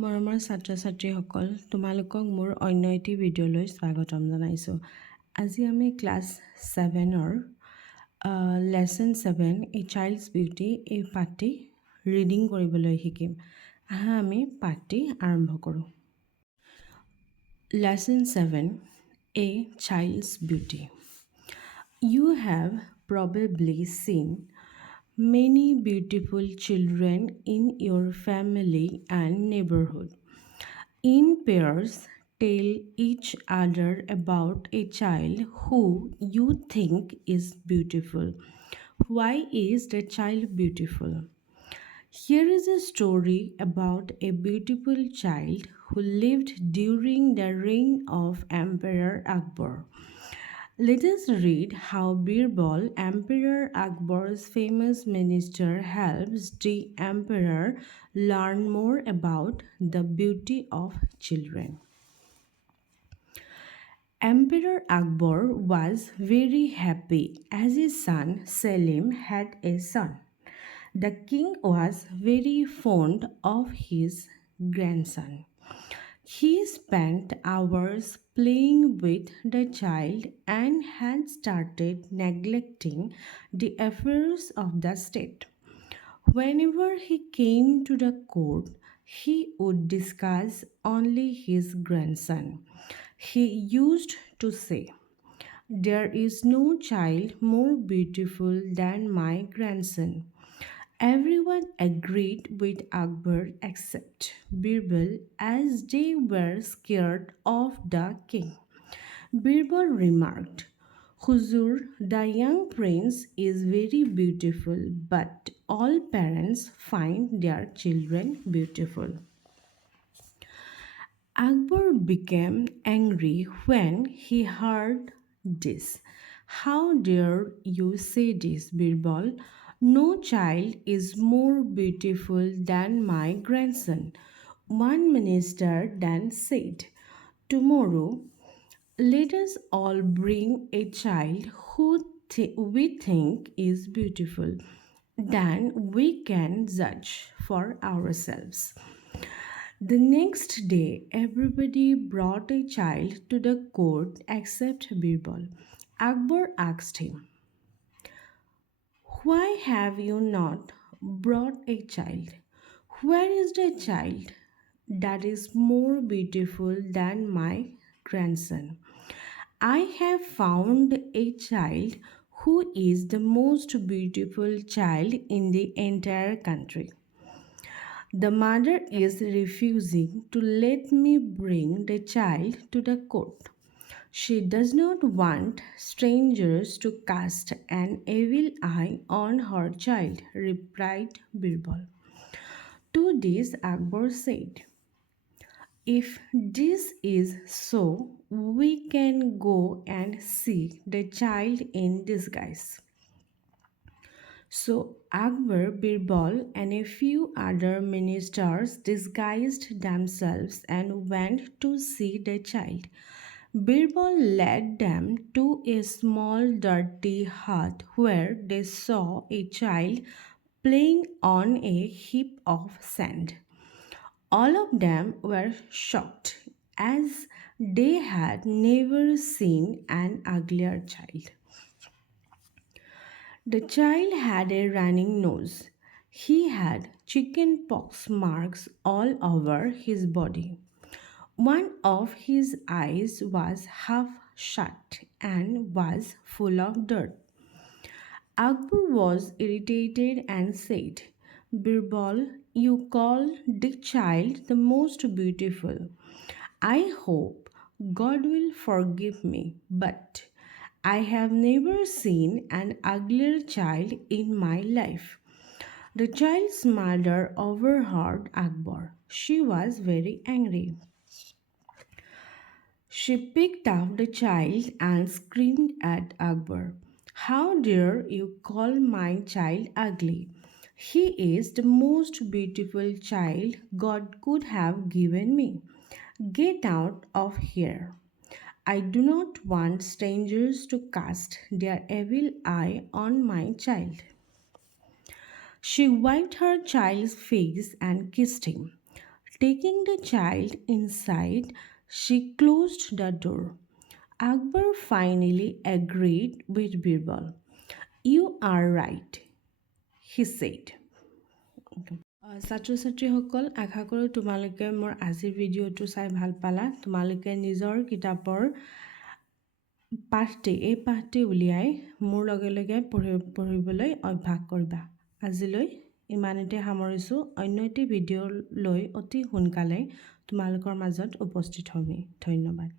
মৰমৰ ছাত্ৰ ছাত্ৰীসকল, তোমালোকক মোৰ অন্য এটি ভিডিঅ'লৈ স্বাগতম জনাইছোঁ। আজি আমি ক্লাছ 7-ৰ লেচন 7 এ চাইল্ডছ বিউটি এই পাঠটি ৰিডিং কৰিবলৈ শিকিম। আহা আমি পাঠটি আৰম্ভ কৰোঁ। Lesson 7 A child's beauty. You have probably seen many beautiful children in your family and neighborhood. In pairs, tell each other about a child who you think is beautiful. Why is the child beautiful? Here is a story about a beautiful child who lived during the reign of Emperor Akbar. Let us read how Birbal, Emperor Akbar's famous minister, helps the emperor learn more about the beauty of children. Emperor Akbar was very happy as his son Selim had a son. The king was very fond of his grandson. He spent hours playing with the child and had started neglecting the affairs of the state. Whenever he came to the court, he would discuss only his grandson. He used to say, "There is no child more beautiful than my grandson." Everyone agreed with Akbar except Birbal, as they were scared of the king. Birbal remarked, "Huzur, the young prince is very beautiful, but all parents find their children beautiful." Akbar became angry when he heard this. "How dare you say this, Birbal? No child is more beautiful than my grandson." One minister then said, "Tomorrow, let us all bring a child who we think is beautiful. Then we can judge for ourselves." The next day, everybody brought a child to the court except Birbal. Akbar asked him, "Why have you not brought a child? Where is the child that is more beautiful than my grandson? I have found a child who is the most beautiful child in the entire country. The mother is refusing to let me bring the child to the court. She does not want strangers to cast an evil eye on her child," replied Birbal. To this, Akbar said, "If this is so, we can go and see the child in disguise." So Akbar, Birbal, and a few other ministers disguised themselves and went to see the child. Birbal led them to a small dirty hut where they saw a child playing on a heap of sand. All of them were shocked, as they had never seen an uglier child. The child had a running nose. He had chicken pox marks all over his body. One of his eyes was half shut and was full of dirt. Akbar was irritated and said, "Birbal, you call the child the most beautiful. I hope God will forgive me, but I have never seen an uglier child in my life." The child's mother overheard Akbar. She was very angry. She picked up the child and screamed at Akbar, "How dare you call my child ugly? He is the most beautiful child God could have given me. Get out of here. I do not want strangers to cast their evil eye on my child." She wiped her child's face and kissed him. Taking the child inside, she closed the door. Akbar finally agreed with Birbal. You are right, he said. ছাত্ৰ ছাত্ৰীসকল আশা কৰোঁ তোমালোকে মোৰ আজিৰ ভিডিঅ'টো চাই ভাল পালা। তোমালোকে নিজৰ কিতাপৰ এই পাঠটি উলিয়াই মোৰ লগে লগে পঢ়িবলৈ অভ্যাস কৰিবা। আজিলৈ ইমানতে সামৰিছোঁ। অন্য এটি ভিডিঅ' লৈ অতি সোনকালে তোমালোকৰ মাজত উপস্থিত হ'ম। ধন্যবাদ।